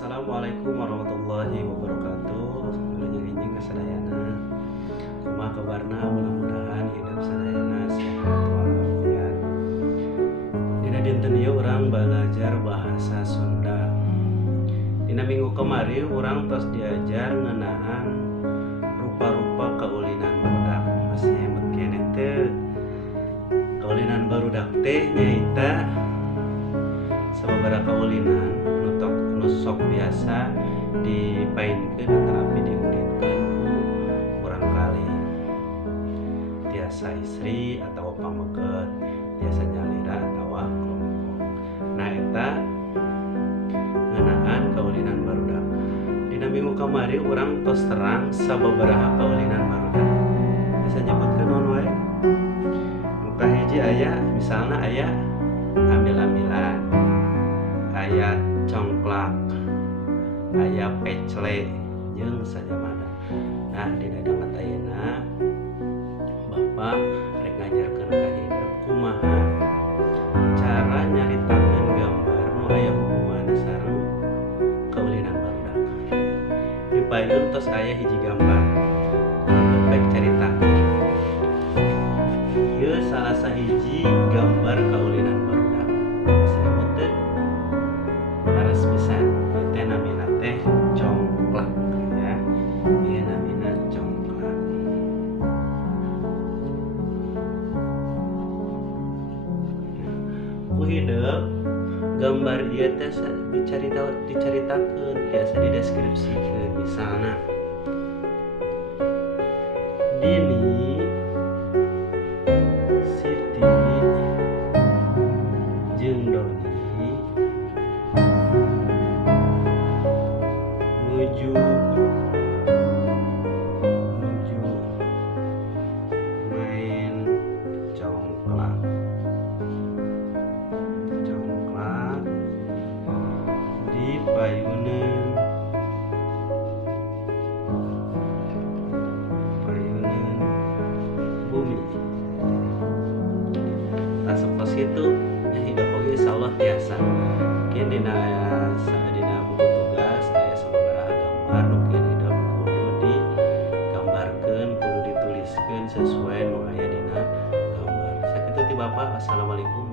Assalamualaikum warahmatullahi wabarakatuh. Mulanya injing kasadayana. Kumaha kabarna? Mudah-mudahan hidup sadayana sehat walafiat. Dina dinten ieu urang belajar bahasa Sunda. Dina minggu kemari urang tos diajar ngeunaan rupa-rupa kaulinan barudak. Masih hemut keneh teu. Kaulinan barudak teh nyaita sababaraha kaulinan sok biasa dipainkeun tetapi diuditkeun ku urang kali tiasa istri atau pameukeut, tiasa nyalira atawa kelompok. Nah eta ngeunaan kaulinan barudak. Dina minggu kamari urang tos terang sababaraha kaulinan barudak. Bisa nyebutkeun naon wae. Nu kahiji aya misalna aya ambil-ambilan, aya congklak, aya pecle jeung sajamana. Nah dina damat ayeuna Bapak rek ngajarkeun ka hideuk kumaha cara nyaritakeun gambar nu aya hubunganna sareng kaulinan barudak. Di payun tos aya hiji gambar kudu baik caritakeun. Ieu salah sahiji gambar kaulinan barudak. Disebut teh laras pisan teh namina teh congklak ya. Ieu namina congklak. Ku hideuk gambar ieu teh dicaritakeun biasa dideskripsikeun. Misalna Dini, Siti, jeung Doni nuju main congklak di payunan bumi. Tasepos itu nya hidup oge insyaallah tiasa. Kieu dina buku tugas aya sababaraha gambar nu kieu hidup kudu digambarkeun, kudu dituliskeun sesuai nu aya dina gambar. Sakitu ti Bapak. Assalamualaikum